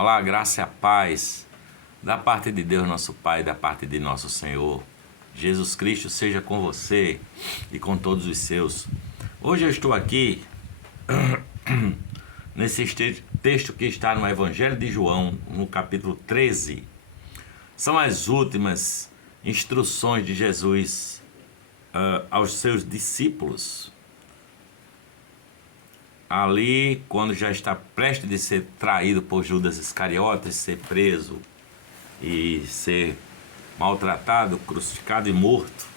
Olá, graça e a paz da parte de Deus, nosso Pai, da parte de nosso Senhor. Jesus Cristo seja com você e com todos os seus. Hoje eu estou aqui nesse texto que está no Evangelho de João, no capítulo 13. São as últimas instruções de Jesus aos seus discípulos. Ali, quando já está prestes de ser traído por Judas Iscariotes, ser preso e ser maltratado, crucificado e morto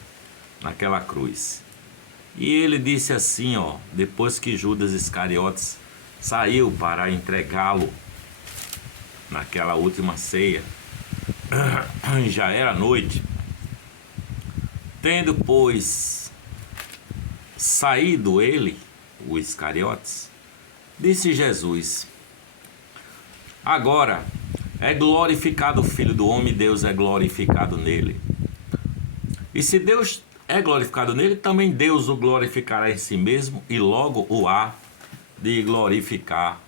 naquela cruz. E ele disse assim, depois que Judas Iscariotes saiu para entregá-lo naquela última ceia, já era noite. Tendo, pois, saído ele, o Iscariotes, disse Jesus: agora é glorificado o Filho do Homem, Deus é glorificado nele. E se Deus é glorificado nele, também Deus o glorificará em si mesmo e logo o há de glorificar.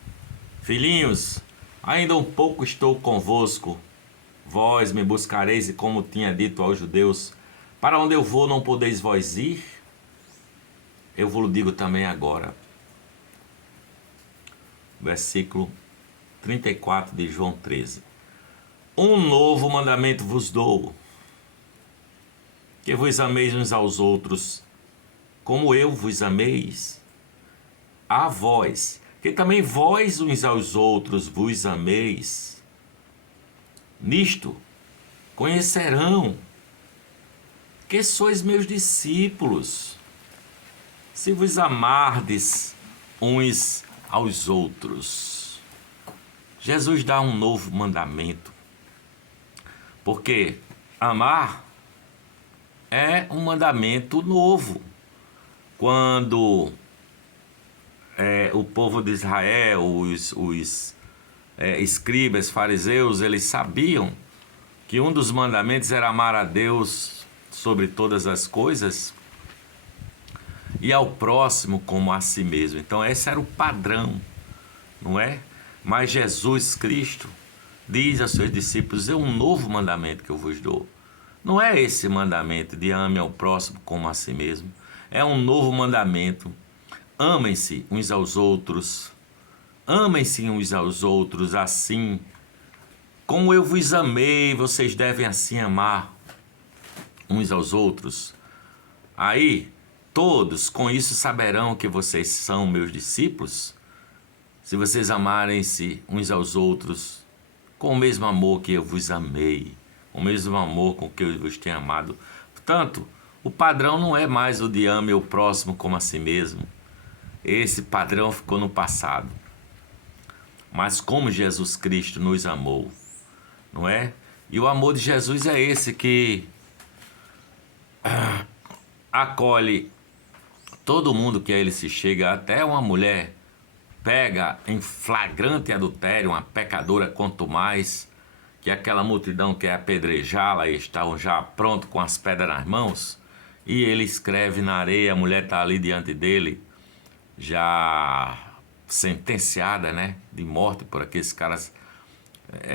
Filhinhos, ainda um pouco estou convosco. Vós me buscareis, e como tinha dito aos judeus, para onde eu vou não podeis vós ir? Eu vos digo também agora. Versículo 34 de João 13. Um novo mandamento vos dou, que vos ameis uns aos outros, como eu vos ameis a vós, que também vós uns aos outros vos ameis. Nisto conhecerão que sois meus discípulos, se vos amardes uns aos outros. Jesus dá um novo mandamento, porque amar é um mandamento novo. Quando o povo de Israel, os escribas, fariseus, eles sabiam que um dos mandamentos era amar a Deus sobre todas as coisas e ao próximo como a si mesmo. Então esse era o padrão, não é? Mas Jesus Cristo diz aos seus discípulos: é um novo mandamento que eu vos dou. Não é esse mandamento de ame ao próximo como a si mesmo. É um novo mandamento. Amem-se uns aos outros. Amem-se uns aos outros assim. Como eu vos amei, vocês devem assim amar uns aos outros. Aí, todos com isso saberão que vocês são meus discípulos, se vocês amarem-se uns aos outros com o mesmo amor que eu vos amei, o mesmo amor com que eu vos tenho amado. Portanto, o padrão não é mais o de ame o próximo como a si mesmo. Esse padrão ficou no passado. Mas como Jesus Cristo nos amou, não é? E o amor de Jesus é esse que acolhe todo mundo que a ele se chega, até uma mulher pega em flagrante adultério, uma pecadora, quanto mais, que aquela multidão quer apedrejá-la e estavam já prontos com as pedras nas mãos, e ele escreve na areia, a mulher está ali diante dele, já sentenciada, né, de morte por aqueles caras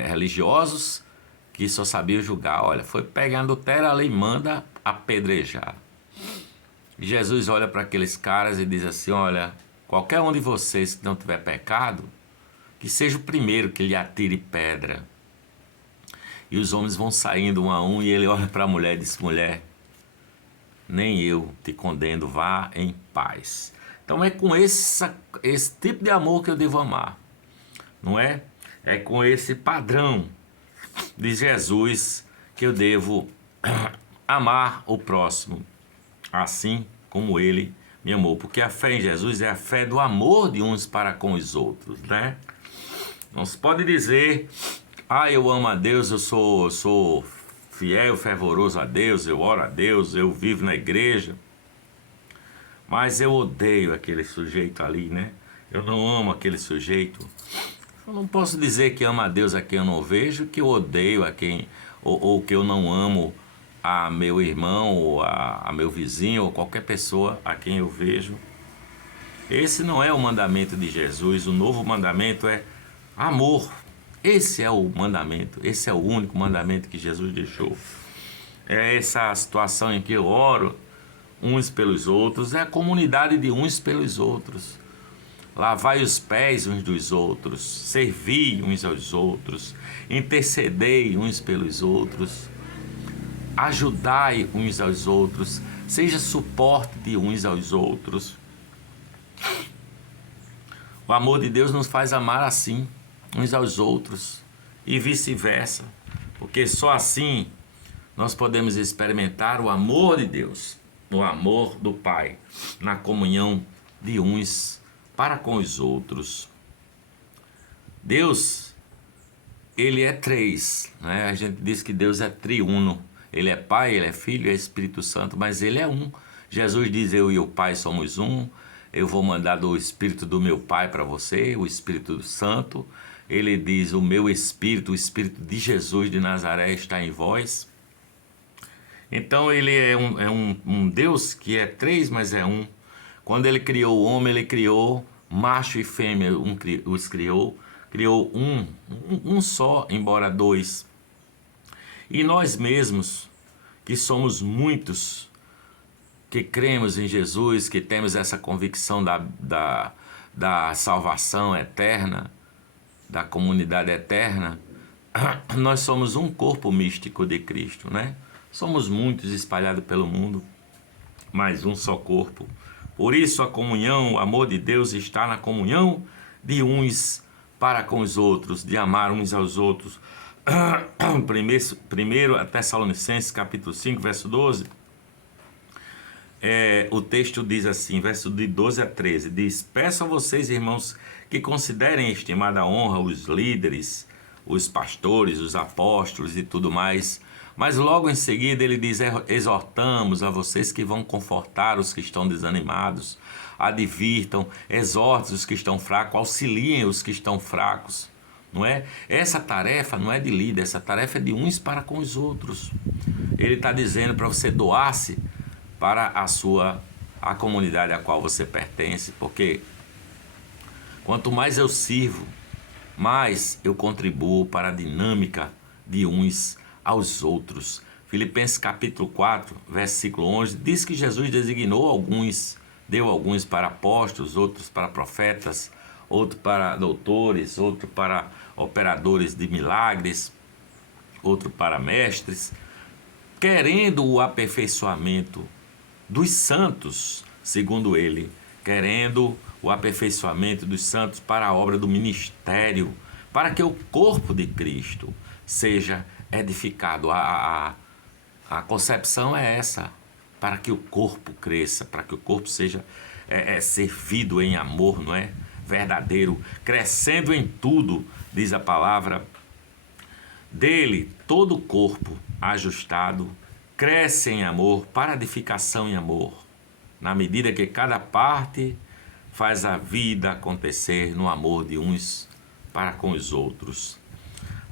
religiosos que só sabiam julgar. Olha, foi pegar em adultério, a lei manda apedrejar. Jesus olha para aqueles caras e diz assim: olha, qualquer um de vocês que não tiver pecado, que seja o primeiro que lhe atire pedra. E os homens vão saindo um a um, e ele olha para a mulher e diz: mulher, nem eu te condeno, vá em paz. Então é com esse tipo de amor que eu devo amar, não é? É com esse padrão de Jesus que eu devo amar o próximo, assim como ele me amou. Porque a fé em Jesus é a fé do amor de uns para com os outros, né? Não se pode dizer: eu amo a Deus, eu sou fiel, fervoroso a Deus, eu oro a Deus, eu vivo na igreja, mas eu odeio aquele sujeito ali, né? Eu não amo aquele sujeito. Eu não posso dizer que amo a Deus a quem eu não vejo, que eu odeio a quem, ou que eu não amo a meu irmão, ou a meu vizinho, ou qualquer pessoa a quem eu vejo. Esse não é o mandamento de Jesus. O novo mandamento é amor. Esse é o mandamento, esse é o único mandamento que Jesus deixou. É essa situação em que eu oro uns pelos outros, é a comunidade de uns pelos outros. Lavai os pés uns dos outros, servi uns aos outros, intercedei uns pelos outros, ajudai uns aos outros, seja suporte de uns aos outros. O amor de Deus nos faz amar assim, uns aos outros, e vice-versa, porque só assim nós podemos experimentar o amor de Deus, o amor do Pai, na comunhão de uns para com os outros. Deus, Ele é três, né? A gente diz que Deus é triuno. Ele é Pai, Ele é Filho, Ele é Espírito Santo, mas Ele é um. Jesus diz, eu e o Pai somos um. Eu vou mandar do Espírito do meu Pai para você, o Espírito Santo. Ele diz, o meu Espírito, o Espírito de Jesus de Nazaré está em vós. Então ele é um Deus que é três, mas é um. Quando ele criou o homem, ele criou macho e fêmea, os criou um só, embora dois. E nós mesmos, que somos muitos, que cremos em Jesus, que temos essa convicção da salvação eterna, da comunidade eterna, nós somos um corpo místico de Cristo, né? Somos muitos espalhados pelo mundo, mas um só corpo. Por isso a comunhão, o amor de Deus está na comunhão de uns para com os outros, de amar uns aos outros. Primeiro a Tessalonicenses capítulo 5, verso 12, o texto diz assim, verso de 12 a 13, diz, peço a vocês, irmãos, que considerem estimada honra os líderes, os pastores, os apóstolos e tudo mais. Mas logo em seguida ele diz, exortamos a vocês que vão confortar os que estão desanimados, advirtam, exortem os que estão fracos, auxiliem os que estão fracos. Não é? Essa tarefa não é de líder, essa tarefa é de uns para com os outros. Ele está dizendo para você doar-se para a comunidade a qual você pertence, porque quanto mais eu sirvo, mais eu contribuo para a dinâmica de uns aos outros. Filipenses capítulo 4, versículo 11, diz que Jesus designou alguns, deu alguns para apóstolos, outros para profetas, outro para doutores, outro para operadores de milagres, outro para mestres, querendo o aperfeiçoamento dos santos, segundo ele, querendo o aperfeiçoamento dos santos para a obra do ministério, para que o corpo de Cristo seja edificado. A concepção é essa, para que o corpo cresça, para que o corpo seja servido em amor, não é? Verdadeiro, crescendo em tudo, diz a palavra, dele todo o corpo ajustado cresce em amor, para edificação em amor, na medida que cada parte faz a vida acontecer no amor de uns para com os outros,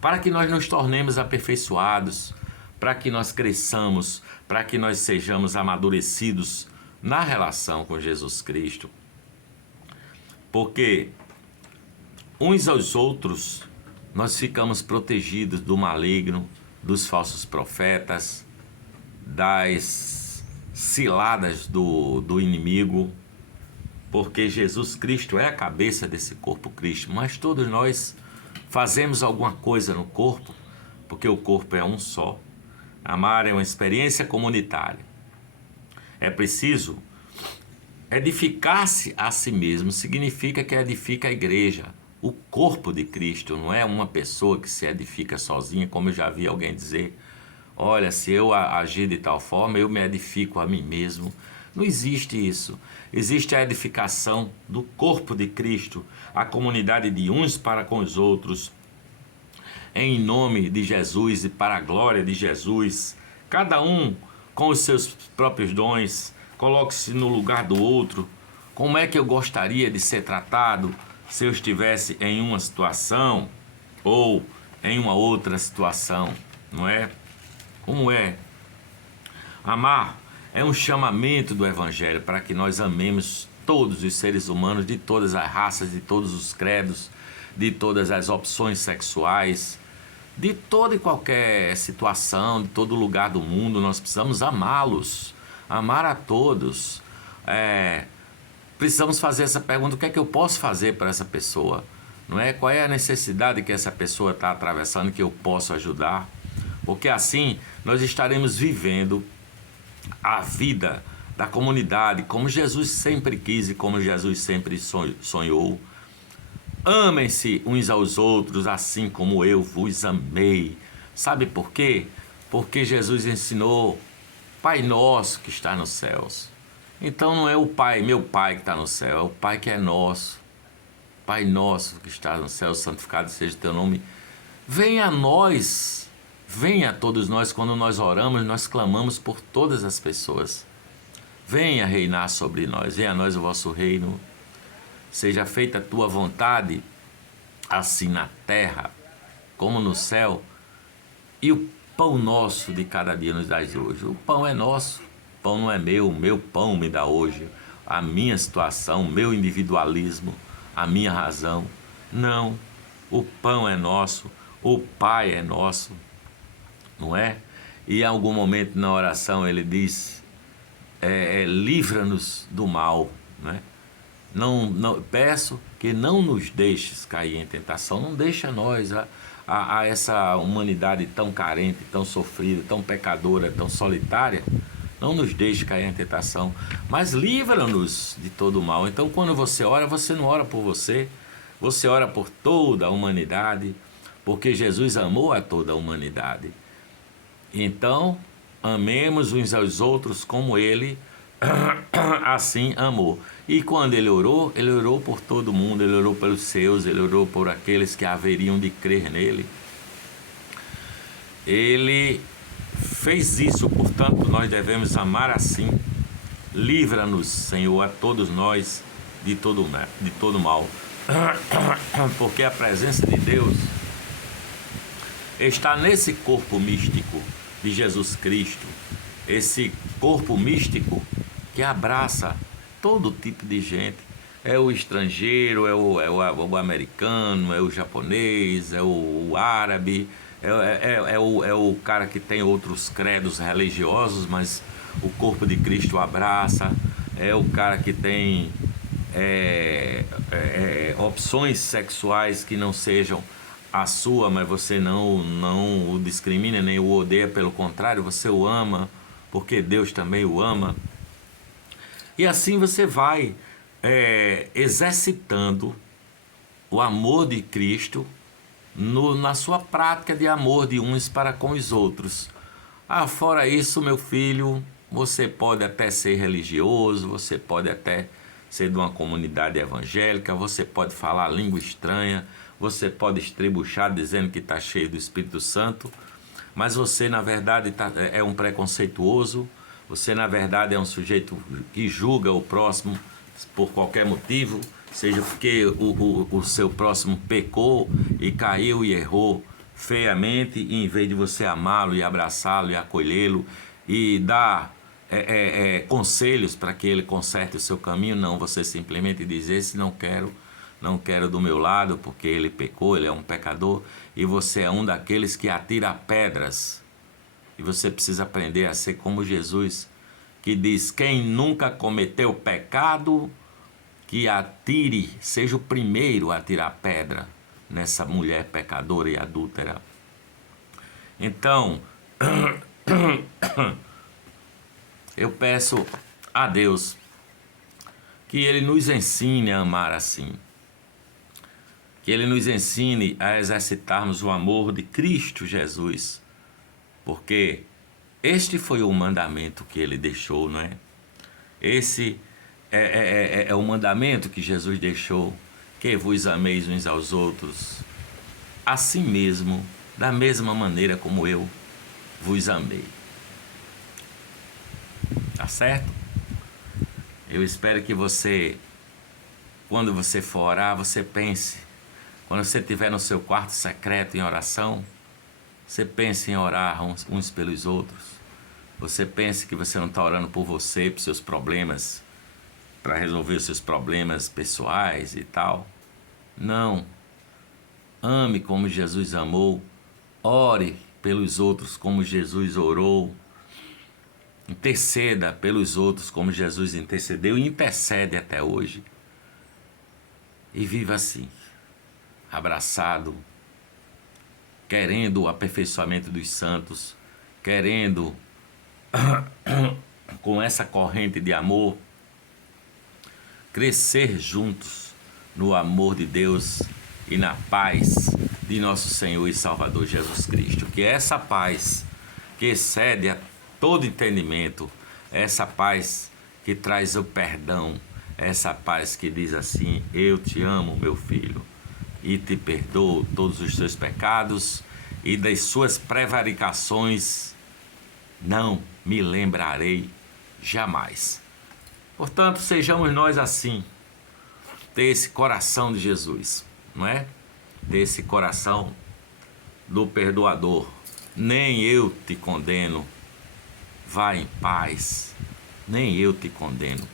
para que nós nos tornemos aperfeiçoados, para que nós cresçamos, para que nós sejamos amadurecidos na relação com Jesus Cristo. Porque uns aos outros nós ficamos protegidos do maligno, dos falsos profetas, das ciladas do inimigo, porque Jesus Cristo é a cabeça desse corpo Cristo, mas todos nós fazemos alguma coisa no corpo, porque o corpo é um só. Amar é uma experiência comunitária. É preciso edificar-se a si mesmo, significa que edifica a igreja, o corpo de Cristo, não é uma pessoa que se edifica sozinha, como eu já vi alguém dizer, olha, se eu agir de tal forma, eu me edifico a mim mesmo. Não existe isso. Existe a edificação do corpo de Cristo, a comunidade de uns para com os outros, em nome de Jesus e para a glória de Jesus, cada um com os seus próprios dons. Coloque-se no lugar do outro. Como é que eu gostaria de ser tratado se eu estivesse em uma situação ou em uma outra situação, não é? Como é? Amar é um chamamento do Evangelho para que nós amemos todos os seres humanos, de todas as raças, de todos os credos, de todas as opções sexuais, de toda e qualquer situação, de todo lugar do mundo. Nós precisamos amá-los, amar a todos. Precisamos fazer essa pergunta: o que é que eu posso fazer para essa pessoa? Não é? Qual é a necessidade que essa pessoa está atravessando que eu posso ajudar? Porque assim nós estaremos vivendo a vida da comunidade como Jesus sempre quis e como Jesus sempre sonhou. Amem-se uns aos outros assim como eu vos amei. Sabe por quê? Porque Jesus ensinou: Pai nosso que está nos céus. Então não é o Pai, meu Pai que está no céu, é o Pai que é nosso. Pai nosso que está no céu, santificado seja o teu nome. Venha a nós, venha a todos nós. Quando nós oramos, nós clamamos por todas as pessoas. Venha reinar sobre nós, venha a nós o vosso reino. Seja feita a tua vontade, assim na terra como no céu. E o pão nosso de cada dia nos dás hoje. O pão é nosso, o pão não é meu, o meu pão me dá hoje. A minha situação, o meu individualismo, a minha razão. Não, o pão é nosso, o Pai é nosso, não é? E em algum momento na oração ele diz: livra-nos do mal, não é? Não, peço que não nos deixes cair em tentação. Não deixa nós, a essa humanidade tão carente, tão sofrida, tão pecadora, tão solitária, não nos deixe cair em tentação, mas livra-nos de todo o mal. Então quando você ora, você não ora por você, você ora por toda a humanidade, porque Jesus amou a toda a humanidade. Então amemos uns aos outros como Ele assim amou. E quando ele orou por todo mundo, ele orou pelos seus, ele orou por aqueles que haveriam de crer nele. Ele fez isso, portanto nós devemos amar assim. Livra-nos, Senhor, a todos nós de todo mal, porque a presença de Deus está nesse corpo místico de Jesus Cristo, esse corpo místico que abraça todo tipo de gente. É o estrangeiro, é o americano, é o japonês, é o árabe, é o cara que tem outros credos religiosos, mas o corpo de Cristo o abraça. É o cara que tem opções sexuais que não sejam a sua, mas você não o discrimina nem o odeia, pelo contrário, você o ama, porque Deus também o ama. E assim você vai exercitando o amor de Cristo na sua prática de amor de uns para com os outros. Fora isso, meu filho, você pode até ser religioso, você pode até ser de uma comunidade evangélica, você pode falar língua estranha, você pode estribuchar dizendo que está cheio do Espírito Santo, mas você na verdade é um preconceituoso. Você, na verdade, é um sujeito que julga o próximo por qualquer motivo, seja porque o seu próximo pecou e caiu e errou feiamente, e em vez de você amá-lo e abraçá-lo e acolhê-lo e dar conselhos para que ele conserte o seu caminho, não, você simplesmente diz: esse não quero do meu lado porque ele pecou, ele é um pecador, e você é um daqueles que atira pedras. E você precisa aprender a ser como Jesus, que diz: quem nunca cometeu pecado, que atire, seja o primeiro a tirar pedra nessa mulher pecadora e adúltera. Então, eu peço a Deus que Ele nos ensine a amar assim, que Ele nos ensine a exercitarmos o amor de Cristo Jesus, porque este foi o mandamento que ele deixou, não é? Esse é o mandamento que Jesus deixou: que vos ameis uns aos outros, assim mesmo, da mesma maneira como eu vos amei. Tá certo? Eu espero que você, quando você for orar, você pense, quando você estiver no seu quarto secreto em oração, você pense em orar uns pelos outros. Você pense que você não está orando por você, por seus problemas, para resolver os seus problemas pessoais e tal. Não. ame como Jesus amou, ore pelos outros como Jesus orou, interceda pelos outros como Jesus intercedeu e intercede até hoje. E viva assim, abraçado, querendo o aperfeiçoamento dos santos, querendo, com essa corrente de amor, crescer juntos no amor de Deus e na paz de nosso Senhor e Salvador Jesus Cristo. Que essa paz que excede a todo entendimento, essa paz que traz o perdão, essa paz que diz assim: eu te amo, meu filho, e te perdoo todos os teus pecados, e das suas prevaricações não me lembrarei jamais. Portanto, sejamos nós assim, ter esse coração de Jesus, não é? Ter esse coração do perdoador. Nem eu te condeno, vá em paz, nem eu te condeno.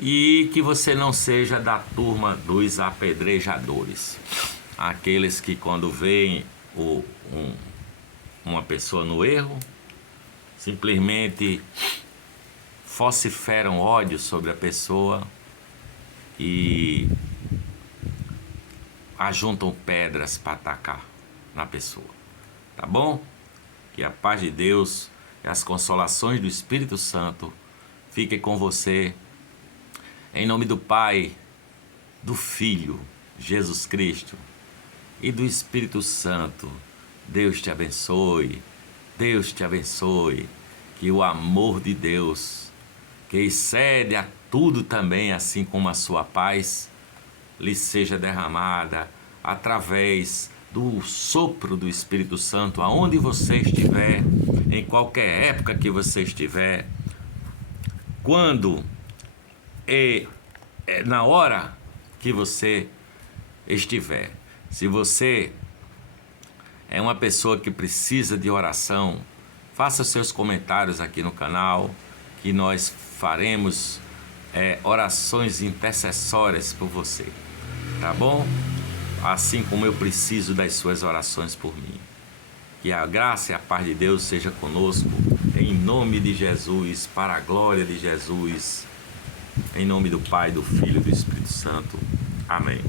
E que você não seja da turma dos apedrejadores, aqueles que quando veem uma pessoa no erro, simplesmente vociferam ódio sobre a pessoa e ajuntam pedras para atacar na pessoa, tá bom? Que a paz de Deus e as consolações do Espírito Santo fiquem com você, em nome do Pai, do Filho, Jesus Cristo, e do Espírito Santo. Deus te abençoe, Deus te abençoe, que o amor de Deus, que excede a tudo também, assim como a sua paz, lhe seja derramada através do sopro do Espírito Santo, aonde você estiver, em qualquer época que você estiver, quando na hora que você estiver. Se você é uma pessoa que precisa de oração, faça seus comentários aqui no canal, que nós faremos orações intercessórias por você, tá bom? Assim como eu preciso das suas orações por mim. Que a graça e a paz de Deus seja conosco, em nome de Jesus, para a glória de Jesus, em nome do Pai, do Filho e do Espírito Santo. Amém.